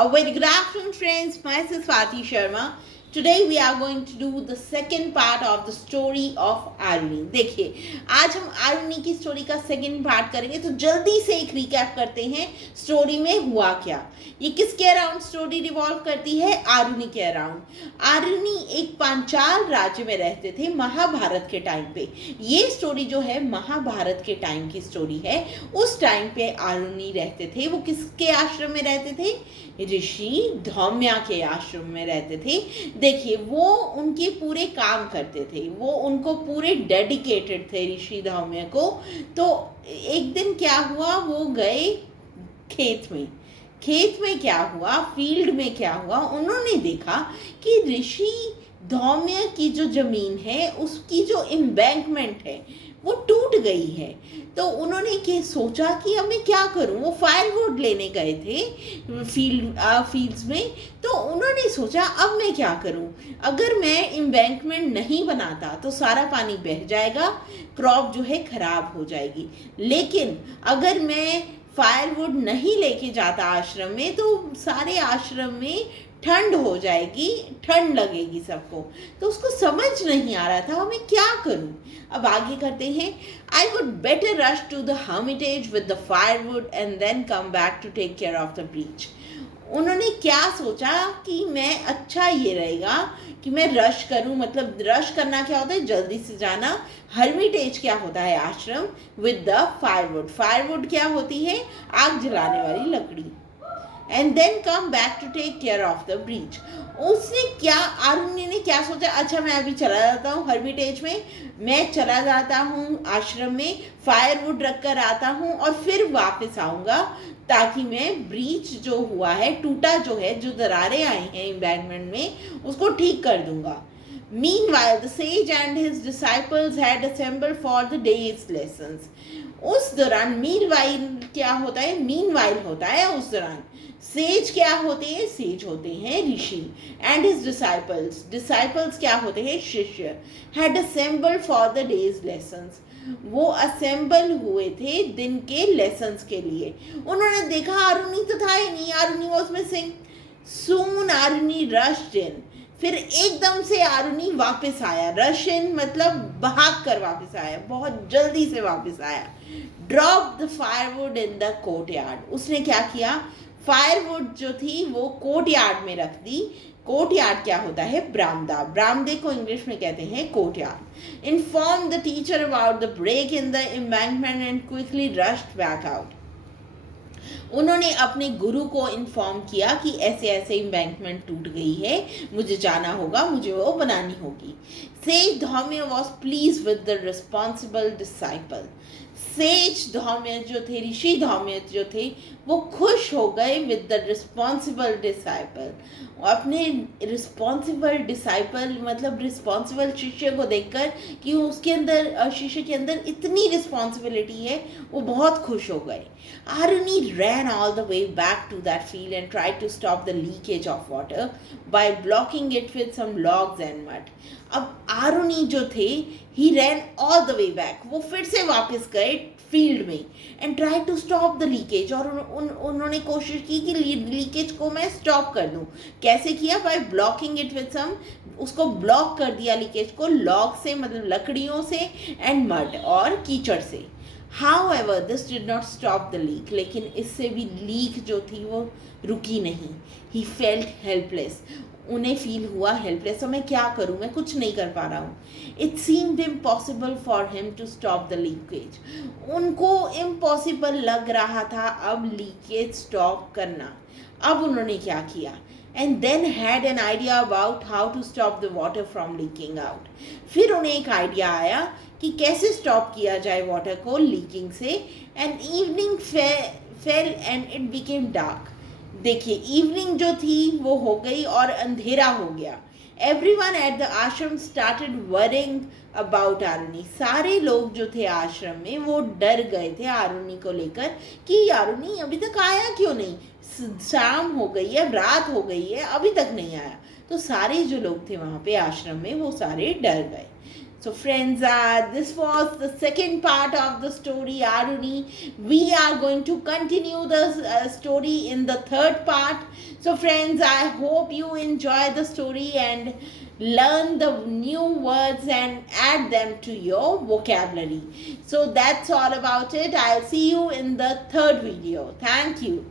A very good afternoon, friends. Myself Swati Sharma. Today we are going to do the second part of the story of Aruni. देखिए, आज हम आरुनी की story का second part करेंगे, तो जल्दी से एक रिकैप करते हैं स्टोरी में हुआ क्या. ये किसके अराउंड स्टोरी रिवॉल्व करती है? आरुनी के अराउंड. आरुनी एक पांचाल राज्य में रहते थे महाभारत के टाइम पे. ये स्टोरी जो है महाभारत के टाइम की स्टोरी है. उस टाइम पे आरुनी रहते थे. वो किसके आश्रम में रहते थे? ऋषि धौम्या के आश्रम में रहते थे. देखिए, वो उनके पूरे काम करते थे, वो उनको पूरे डेडिकेटेड थे ऋषि धौम्य को. तो एक दिन क्या हुआ, वो गए खेत में. खेत में क्या हुआ, फील्ड में क्या हुआ, उन्होंने देखा कि ऋषि धौम्य की जो जमीन है उसकी जो एम्बैंकमेंट है वो टूट गई है. तो उन्होंने क्या सोचा कि अब मैं क्या करूं. वो फायरवुड लेने गए थे फील्ड्स में. तो उन्होंने सोचा अब मैं क्या करूं. अगर मैं एम्बैंकमेंट नहीं बनाता तो सारा पानी बह जाएगा, क्रॉप जो है खराब हो जाएगी. लेकिन अगर मैं फायरवुड नहीं लेके जाता आश्रम में तो सारे आश्रम में ठंड हो जाएगी, ठंड लगेगी सबको. तो उसको समझ नहीं आ रहा था मैं क्या करूं. अब आगे करते हैं. I would better rush to the hermitage with the firewood and then come back to take care of the breach. उन्होंने क्या सोचा कि मैं अच्छा ये रहेगा कि मैं रश करूं. मतलब रश करना क्या होता है, जल्दी से जाना. हर्मिटेज क्या होता है, आश्रम. विद द फायरवुड, फायरवुड क्या होती है, आग जलाने वाली लकड़ी. And then come back to take care of the breach. उसने क्या, आरुनी ने क्या सोचा, अच्छा मैं अभी चला जाता हूँ हर्मिटेज में, मैं चला जाता हूँ आश्रम में, फायरवुड रख कर आता हूँ और फिर वापस आऊँगा ताकि मैं ब्रीच जो हुआ है, टूटा जो है, जो दरारें आई हैं एम्बैंकमेंट में, उसको ठीक कर दूंगा. Meanwhile, the sage and his disciples had assembled for the day's lessons. उस दौरान meanwhile क्या होता है, meanwhile होता है उस दौरान. सेज क्या होते हैं, सेज होते हैं ऋषि. एंड हिज डिसाइपल्स, डिसाइपल्स क्या होते हैं, शिष्य. Had assembled for the days lessons, वो असेंबल हुए थे दिन के लेसन्स के लिए. उन्होंने देखा आरुनी तो था ही नहीं, Aruni was missing. Soon Aruni rushed इन, फिर एकदम से आरुनी वापस आया. रश इन मतलब भाग कर वापस आया, बहुत जल्दी से वापस आया. Drop the firewood in the courtyard. उसने क्या किया, फायरवुड जो थी वो कोर्टयार्ड में रख दी. कोर्टयार्ड क्या होता है, बरामदा. बरामदे को इंग्लिश में कहते हैं courtyard. Inform the teacher about the break in the embankment and quickly rushed back out. उन्होंने अपने गुरु को इन्फॉर्म किया कि ऐसे ऐसे एम्बैंकमेंट टूट गई है, मुझे जाना होगा, मुझे वो बनानी होगी. Says Dhaumya was please with the responsible disciple. Says Dhaumya जो थे, ऋषि धौम्य जो थे, वो खुश हो गए विद द रिस्पॉन्सिबल डिसाइपल. अपने रिस्पॉन्सिबल डिसाइपल मतलब रिस्पॉन्सिबल शिष्य को देखकर कि उसके अंदर, शिष्य के अंदर इतनी रिस्पॉन्सिबिलिटी है, वो बहुत खुश हो गए. Aruni ran all the way back to that field and tried to stop the leakage of water by blocking it with some logs and mud. अब आरुनी जो थे, he ran all the way back, वो फिर से वापस गए फील्ड में and try to stop the leakage. और उन्होंने कोशिश की कि लीकेज को मैं स्टॉप कर दूं. कैसे किया, by blocking it with some, उसको ब्लॉक कर दिया लीकेज को लॉग से, मतलब लकड़ियों से, एंड मड और कीचड़ से. However, this did not stop the leak. लेकिन इससे भी लीक जो थी वो रुकी नहीं. He felt helpless. उन्हें फील हुआ हेल्पलेस. तो मैं क्या करूं, मैं कुछ नहीं कर पा रहा हूं. It seemed impossible for him to stop the leakage. उनको इम्पॉसिबल लग रहा था अब लीकेज स्टॉप करना. अब उन्होंने क्या किया, and then had an idea about how to stop the water from leaking out. फिर उन्हें एक आइडिया आया कि कैसे स्टॉप किया जाए वाटर को लीकिंग से. And evening fail and it became dark. देखिए, इवनिंग जो थी वो हो गई और अंधेरा हो गया. एवरीवन एट द आश्रम स्टार्टेड वरिंग अबाउट आरुनी. सारे लोग जो थे आश्रम में वो डर गए थे आरुनी को लेकर कि आरुनी अभी तक आया क्यों नहीं, शाम हो गई है, रात हो गई है, अभी तक नहीं आया. तो सारे जो लोग थे वहाँ पे आश्रम में वो सारे डर गए. So friends, this was the second part of the story Aruni. We are going to continue the story in the third part. So So friends, I hope you enjoy the story and learn the new words and add them to your vocabulary. So that's all about it. I'll see you in the third video. Thank you.